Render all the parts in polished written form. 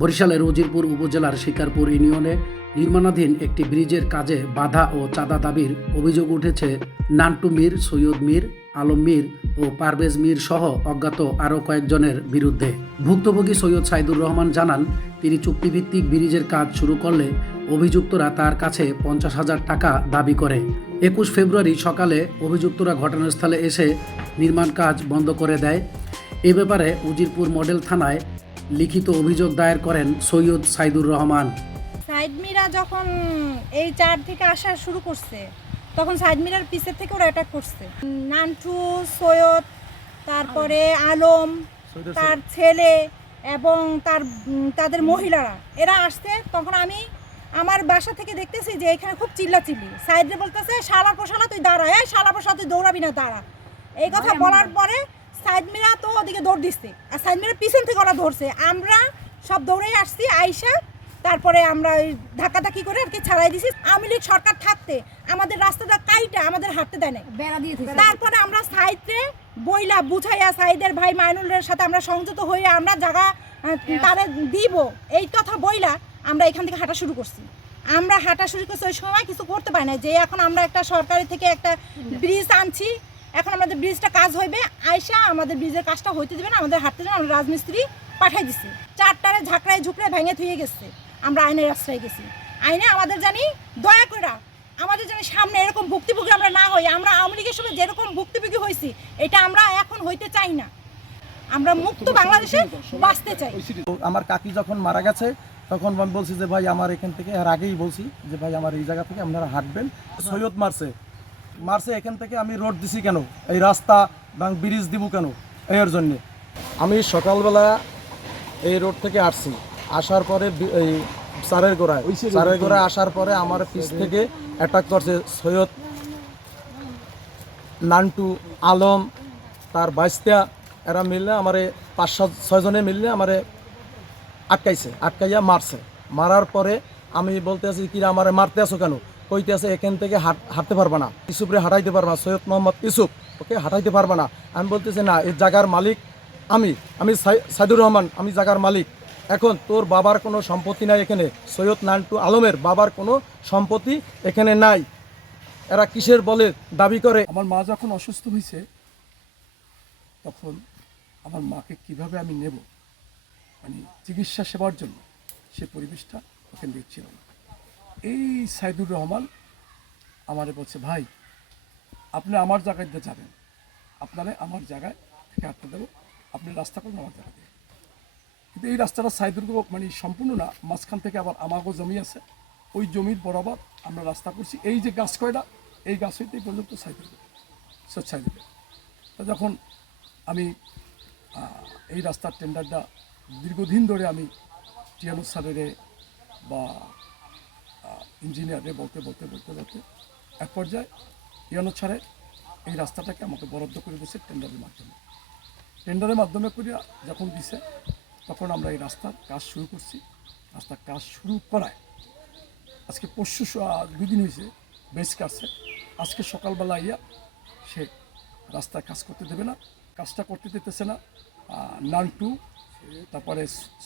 বরিশালের উজিরপুর উপজেলার শিকারপুর ইউনিয়নে নির্মাণাধীন একটি ব্রিজের কাজে বাধা ও চাঁদা দাবির অভিযোগ উঠেছে নান্টু মীর, সৈয়দ মীর, আলম মীর ও পারভেজ মীর সহ অজ্ঞাত আরও কয়েকজনের বিরুদ্ধে। ভুক্তভোগী সৈয়দ সাইদুর রহমান জানান, তিনি চুক্তিভিত্তিক ব্রিজের কাজ শুরু করলে অভিযুক্তরা তার কাছে 50,000 টাকা দাবি করে। 21 ফেব্রুয়ারি সকালে অভিযুক্তরা ঘটনাস্থলে এসে নির্মাণ কাজ বন্ধ করে দেয়। এ ব্যাপারে উজিরপুর মডেল থানায় লিখিত অভিযোগ দায়ের করেন সৈয়দ সাইদুর রহমান। সাইদ মিরা যখন এই চার থেকে আসা শুরু করছে তখন সাইদ মিরার পিছের থেকে ওরা অ্যাটাক করছে। নান্টু, সৈয়দ, তারপরে আলম, তার ছেলে এবং তাদের মহিলারা এরা আসছে। তখন আমি আমার বাসা থেকে দেখতেছি যে এখানে খুব চিল্লাচিল্লি। সাইদরে বলতেছে, শালা পোশালা তুই দাঁড়া, এই শালা পোশালা তুই দৌড়াবি না, দাঁড়া। এই কথা বলার পরে সাইদ মিরা তো ওদিকে দৌড় দিচ্ছে, আর সাইদ মিরার পিছন থেকে ওরা ধরছে। আমরা সব দৌড়ে আসছি, আইসা তারপরে আমরা ওই ধাক্কাধাক্কি করে আর কি ছাড়াই দিছি। আওয়ামী লীগ সরকার থাকতে আমাদের রাস্তাটা কাইটা আমাদের হাঁটতে দেয় না, বেড়া দিয়ে। তারপরে আমরা সাইডে বইলা বুঝাইয়া সাইদের ভাই মাইনুলের সাথে আমরা সংযত হয়ে আমরা জায়গা তাদের দিব এই কথা বইলা আমরা এখান থেকে হাঁটা শুরু করছি। আমরা হাঁটা শুরু করছি, ওই সময় কিছু করতে পারি না যে এখন আমরা একটা সরকারি থেকে একটা ব্রিজ আনছি, এখন আমাদের ব্রিজটা কাজ হইবে, আয়সা আমাদের ব্রিজের কাজটা হইতে দেবে না, আমাদের হাঁটতে দেবে। আমরা রাজমিস্ত্রি পাঠাই দিছি, চারটারে ঝাঁকড়ায় ঝুঁকড়ায় ভেঙে থুয়ে গেছে। আমরা আইনের আশ্রয় গেছি, আইনে আমাদের জানি দয়া করে আমাদের জানি সামনে এরকম ভুক্তভোগী আমরা না হই। আমরা আওয়ামী লীগের সময় যেরকম ভুক্তভোগী হয়েছি এটা আমরা এখন হইতে চাই না। আমরা মুক্ত বাংলাদেশে বাঁচতে চাই। আমার কাকি যখন মারা গেছে তখন আমি বলছি যে ভাই আমার এখান থেকে, এর আগেই বলছি যে ভাই আমার এই জায়গা থেকে আপনারা হাঁটবেন। সৈয়দ মারছে এখান থেকে আমি রোড দিছি কেন, এই রাস্তা বা ব্রিজ দিব কেন, এর জন্যে। আমি সকালবেলা এই রোড থেকে আসছি, আসার পরে এই চারের গোড়ায় আসার পরে আমার পিছ থেকে অ্যাটাক করছে সৈয়দ, নান্টু, আলম, তার বাইস্তা, এরা মিললে আমারে 5-6 জনে মিললে আমারে আটকাইয়া মারছে। মারার পরে আমি বলতে আছি, কিরা আমারে মারতে আসো কেন? কইতে আছে এখান থেকে হাঁটতে পারবা না, ইউসুফরে হাঁটাইতে পারবা না, সৈয়দ মোহাম্মদ ইউসুফ ওকে হাঁটাইতে পারবা না। আমি বলতেছি না, এই জায়গার মালিক আমি সাইদুর রহমান, আমি জায়গার মালিক। এখন তোর বাবার কোনো সম্পত্তি নাই এখানে, সৈয়দ নান্টু আলমের বাবার কোনো সম্পত্তি এখানে নাই। এরা কিসের বলে দাবি করে? আমার মা যখন অসুস্থ হয়েছে তখন আমার মাকে কিভাবে আমি নেব, মানে চিকিৎসা সেবার জন্য, সে পরিবেশটা ওখানে দেখছিল না। এই সাইদুর রহমান আমারে বলছে, ভাই আপনি আমার জায়গায় দিয়ে যাবেন, আপনারা আমার জায়গায় থেকে হাঁটতে দেবো, আপনি রাস্তা করুন আমার জায়গা দিয়ে। কিন্তু এই রাস্তাটা সাইদুর মানে সম্পূর্ণ না, মাঝখান থেকে আবার আমাগো জমি আছে, ওই জমির বরাবর আমরা রাস্তা করছি। এই যে গাছ কয়টা, এই গাছ হইতে পর্যন্ত সাইদুর তা যখন আমি এই রাস্তার টেন্ডারটা দীর্ঘদিন ধরে আমি টিয়ানুস স্যারেরে বা ইঞ্জিনিয়ারে বলতে এক পর্যায়ে টিয়ানুস স্যারে এই রাস্তাটাকে আমাকে বরাদ্দ করে দিয়েছে টেন্ডারের মাধ্যমে করিয়া যখন দিছে তখন আমরা এই রাস্তার কাজ শুরু করছি। রাস্তার কাজ শুরু করায় আজকে পরশু 2 দিন হয়েছে বেশ কাজছে। আজকে সকালবেলা ইয়া সে রাস্তায় কাজ করতে দেবে না, কাজটা করতে দিতেছে না নান্টু, তারপরে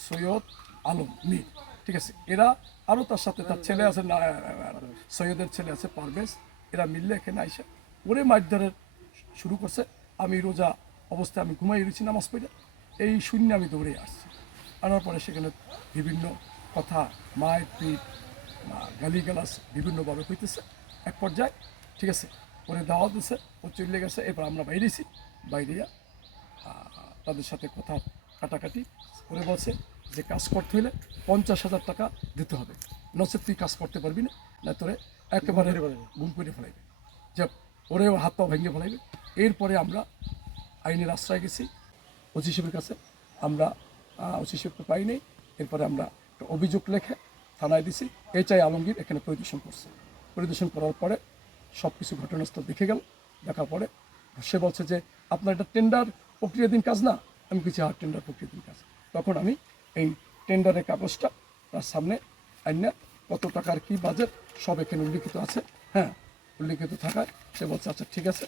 সৈয়দ, আলম, মীর, ঠিক আছে। এরা আরও তার সাথে তার ছেলে আছে, সৈয়দের ছেলে আছে পারভেজ, এরা মিললে এখানে আইসে ওরে মারধরের শুরু করছে। আমি রোজা অবস্থায় আমি ঘুমাই রয়েছি নামাজ পড়ে, এই শূন্য আমি দৌড়ে আসছি। আনার পরে সেখানে বিভিন্ন কথা, মারপিট, গালিগালাজ বিভিন্নভাবে হইতেছে। এক পর্যায়ে ঠিক আছে ওরে দাওয়াত দিছে, ও চলে গেছে। এরপর আমরা বাইরেছি, বাইরে তাদের সাথে কথা কাটাকাটি করে বলছে যে কাজ করতে হলে 50,000 টাকা দিতে হবে, নচেত তুই কাজ করতে পারবি না, না তোরে একেবারে গুম করে ফেলাইবে, যে ওরেও হাত পা ভেঙে ফেলাইবে। এরপরে আমরা আইনের আশ্রয় গেছি ওসি সাহেবের কাছে। আমরা ওসি সাহেবকে পাই নাই। এরপরে আমরা একটা অভিযোগ লেখে থানায় দিছি। চাই আলমগীর এখানে পরিদর্শন করার পরে সব কিছু ঘটনাস্থল দেখে গেল। দেখার পরে সে বলছে যে আপনার এটা টেন্ডার প্রক্রিয়াধীন কাজ না। আমি কিছু টেন্ডার প্রক্রিয়াধীন কাজ। তখন আমি এই টেন্ডারের কাগজটা তার সামনে আইনা কত টাকার কি বাজেট সব এখানে উল্লিখিত আছে, হ্যাঁ উল্লিখিত থাকায় সে বলছে আচ্ছা ঠিক আছে